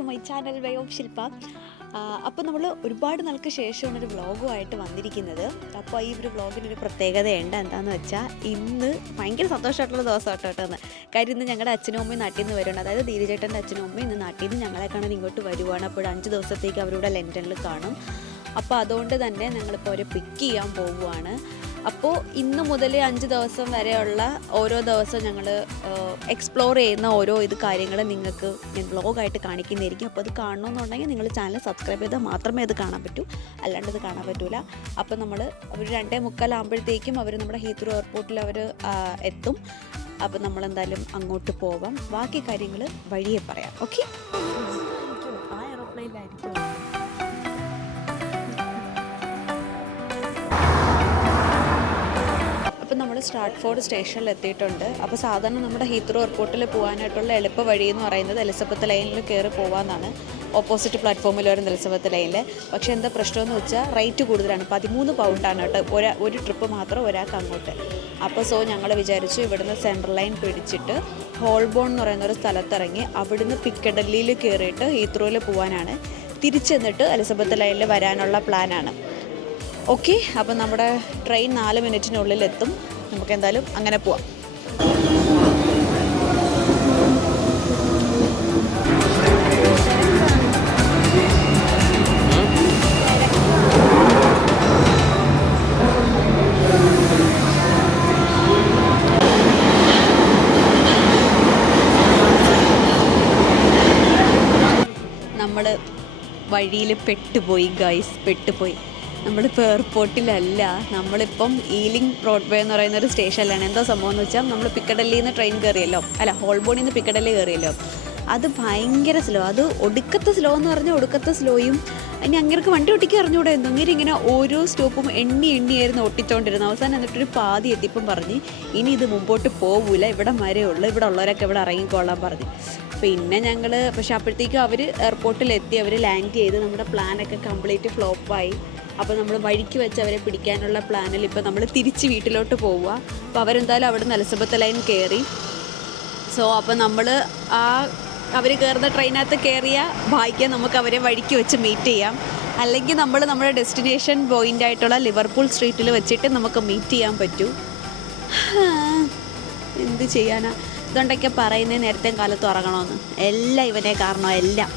To my channel way of Shilpa. അപ്പോൾ നമ്മൾ ഒരുപാട് നാൾക്ക് ശേഷമാണ് ഒരു വ്ളോഗുമായിട്ട് വന്നിരിക്കുന്നത്. അപ്പോൾ ഈ ഒരു വ്ളോഗിനൊരു പ്രത്യേകതയുണ്ട്. എന്താണെന്ന് വെച്ചാൽ ഇന്ന് ഭയങ്കര സന്തോഷമായിട്ടുള്ള ദിവസമാട്ടോ എന്ന്. കാര്യം ഇന്ന് ഞങ്ങളുടെ അച്ഛനും അമ്മയും നാട്ടിൽ നിന്ന് വരുവാണ്. അതായത് ധീരചേട്ടൻ്റെ അച്ഛനും അമ്മയും ഇന്ന് നാട്ടിൽ നിന്ന് ഞങ്ങളെ കാണാൻ ഇങ്ങോട്ട് വരുവാണ്. അപ്പോൾ 5 ദിവസത്തേക്ക് അവരുടെ ലണ്ടനിൽ കാണും. അപ്പോൾ അതുകൊണ്ട് തന്നെ ഞങ്ങളിപ്പോൾ അവരെ പിക്ക് ചെയ്യാൻ പോവുകയാണ്. അപ്പോൾ ഇന്ന് മുതൽ 5 ദിവസം വരെയുള്ള ഓരോ ദിവസവും ഞങ്ങൾ എക്സ്പ്ലോർ ചെയ്യുന്ന ഓരോ കാര്യങ്ങൾ നിങ്ങൾക്ക് ഞാൻ വ്ളോഗായിട്ട് കാണിക്കുന്നതായിരിക്കും. അപ്പോൾ അത് കാണണമെന്നുണ്ടെങ്കിൽ നിങ്ങൾ ചാനൽ സബ്സ്ക്രൈബ് ചെയ്താൽ മാത്രമേ അത് കാണാൻ പറ്റൂ, അല്ലാണ്ട് ഇത് കാണാൻ പറ്റില്ല. അപ്പോൾ നമ്മൾ അവർ 2:45 ആകുമ്പോഴത്തേക്കും അവർ നമ്മുടെ ഹീത്രൂ എയർപോർട്ടിൽ അവർ എത്തും. അപ്പോൾ നമ്മളെന്തായാലും അങ്ങോട്ട് പോവാം. ബാക്കി കാര്യങ്ങൾ വഴിയെ പറയാം. ഓക്കെ, ആ എയർപ്ലെയിനിലായിരിക്കും. അപ്പോൾ നമ്മൾ സ്ട്രാറ്റ്ഫോർഡ് സ്റ്റേഷനിൽ എത്തിയിട്ടുണ്ട്. അപ്പോൾ സാധാരണ നമ്മുടെ ഹീത്രൂ എയർപോർട്ടിൽ പോകാനായിട്ടുള്ള എളുപ്പ വഴി എന്ന് പറയുന്നത് എലിസബത്ത് ലൈനിൽ കയറി പോകാമെന്നാണ്. ഓപ്പോസിറ്റ് പ്ലാറ്റ്ഫോമിൽ വരുന്ന എലിസബത്ത് ലൈനിൽ. പക്ഷേ എന്താ പ്രശ്നമെന്ന് വെച്ചാൽ റേറ്റ് കൂടുതലാണ്. 13 പൗണ്ടാണ് കേട്ടോ ഒരു ട്രിപ്പ് മാത്രം ഒരാൾക്ക് അങ്ങോട്ട്. അപ്പോൾ ഞങ്ങൾ വിചാരിച്ചു ഇവിടുന്ന് സെൻട്രൽ ലൈൻ പിടിച്ചിട്ട് ഹോൾബോൺ എന്ന് പറയുന്ന ഒരു സ്ഥലത്തിറങ്ങി അവിടുന്ന് പിക്കഡല്ലിയിൽ കയറിയിട്ട് ഹീത്രൂവിൽ പോകാനാണ്. തിരിച്ചെന്നിട്ട് എലിസബത്ത് ലൈനിൽ വരാനുള്ള പ്ലാനാണ്. ഓക്കെ, അപ്പോൾ നമ്മുടെ ട്രെയിൻ 4 മിനിറ്റിനുള്ളിൽ എത്തും. നമുക്ക് എന്തായാലും അങ്ങനെ പോവാം. നമ്മൾ വഴിയിൽ പെട്ടുപോയി ഗൈസ്, പെട്ടുപോയി. നമ്മളിപ്പോൾ എയർപോർട്ടിലല്ല, നമ്മളിപ്പം ഈലിംഗ് ബ്രോഡ്വേ എന്ന് പറയുന്നൊരു സ്റ്റേഷനിലാണ്. എന്താ സംഭവം എന്ന് വെച്ചാൽ നമ്മൾ പിക്കഡല്ലിയിൽ നിന്ന് ട്രെയിൻ കയറിയല്ലോ, അല്ല ഹോൾബോണിൽ നിന്ന് പിക്കഡല്ലി കയറിയല്ലോ. അത് ഭയങ്കര സ്ലോ, അത് ഒടുക്കത്തെ സ്ലോ എന്ന് പറഞ്ഞാൽ ഒടുക്കത്തെ സ്ലോയും. ഇനി അങ്ങേർക്ക് വണ്ടി ഒട്ടിക്കാൻ അറിഞ്ഞൂടെ എന്തെങ്കിലും ഇങ്ങനെ ഓരോ സ്റ്റോപ്പും എണ്ണിയായിരുന്നു ഒട്ടിച്ചുകൊണ്ടിരുന്നത്. അവസാനം എന്നിട്ടൊരു പാതി എത്തിപ്പം പറഞ്ഞ് ഇനി ഇത് മുമ്പോട്ട് പോകില്ല, ഇവിടെ വരെ ഉള്ളു, ഇവിടെ ഉള്ളവരൊക്കെ ഇവിടെ ഇറങ്ങിക്കൊള്ളാൻ പറഞ്ഞു. പിന്നെ ഞങ്ങൾ പക്ഷെ അപ്പോഴത്തേക്കും അവർ എയർപോർട്ടിലെത്തി, അവർ ലാൻഡ് ചെയ്ത് നമ്മുടെ പ്ലാനൊക്കെ കംപ്ലീറ്റ് ഫ്ലോപ്പായി. അപ്പോൾ നമ്മൾ വഴിക്ക് വെച്ച് അവരെ പിടിക്കാനുള്ള പ്ലാനിൽ ഇപ്പോൾ നമ്മൾ തിരിച്ച് വീട്ടിലോട്ട് പോവുക. അപ്പോൾ അവരെന്തായാലും അവിടെ നിന്ന് എലിസബത്ത് ലൈൻ കയറി. അപ്പോൾ നമ്മൾ അവർ കയറുന്ന ട്രെയിനകത്ത് കയറിയ ഭാഗ്യം നമുക്ക് അവരെ വഴിക്ക് വെച്ച് മീറ്റ് ചെയ്യാം. അല്ലെങ്കിൽ നമ്മൾ നമ്മുടെ ഡെസ്റ്റിനേഷൻ പോയിൻ്റായിട്ടുള്ള ലിവർപൂൾ സ്ട്രീറ്റിൽ വെച്ചിട്ട് നമുക്ക് മീറ്റ് ചെയ്യാൻ പറ്റൂ. എന്ത് ചെയ്യാനാ, ഇതുകൊണ്ടൊക്കെ പറയുന്നത് നേരത്തെ കാലത്ത് ഉറങ്ങണമെന്ന്. എല്ലാം ഇവനെ കാരണം, എല്ലാം.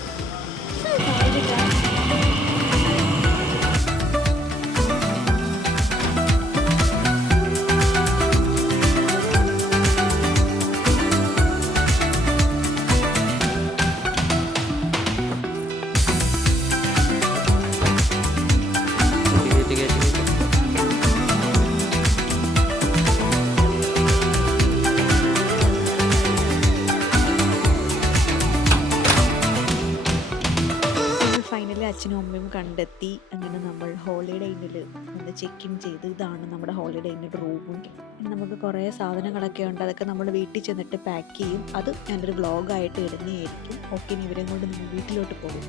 അച്ഛനും അമ്മയും കണ്ടെത്തി. അങ്ങനെ നമ്മൾ ഹോളിഡേ ഇന്നിൽ ഒന്ന് ചെക്ക് ഇൻ ചെയ്ത്, ഇതാണ് നമ്മുടെ ഹോളിഡേ ഇന്നിൻ്റെ റൂമും. നമുക്ക് കുറേ സാധനങ്ങളൊക്കെ ഉണ്ട്, അതൊക്കെ നമ്മൾ വീട്ടിൽ ചെന്നിട്ട് പാക്ക് ചെയ്യും. അത് ഞാനൊരു വ്ളോഗായിട്ട് ഇടുന്നതായിരിക്കും. ഓക്കെ, ഇനി ഇവരെയും കൊണ്ട് നമ്മൾ വീട്ടിലോട്ട് പോകും.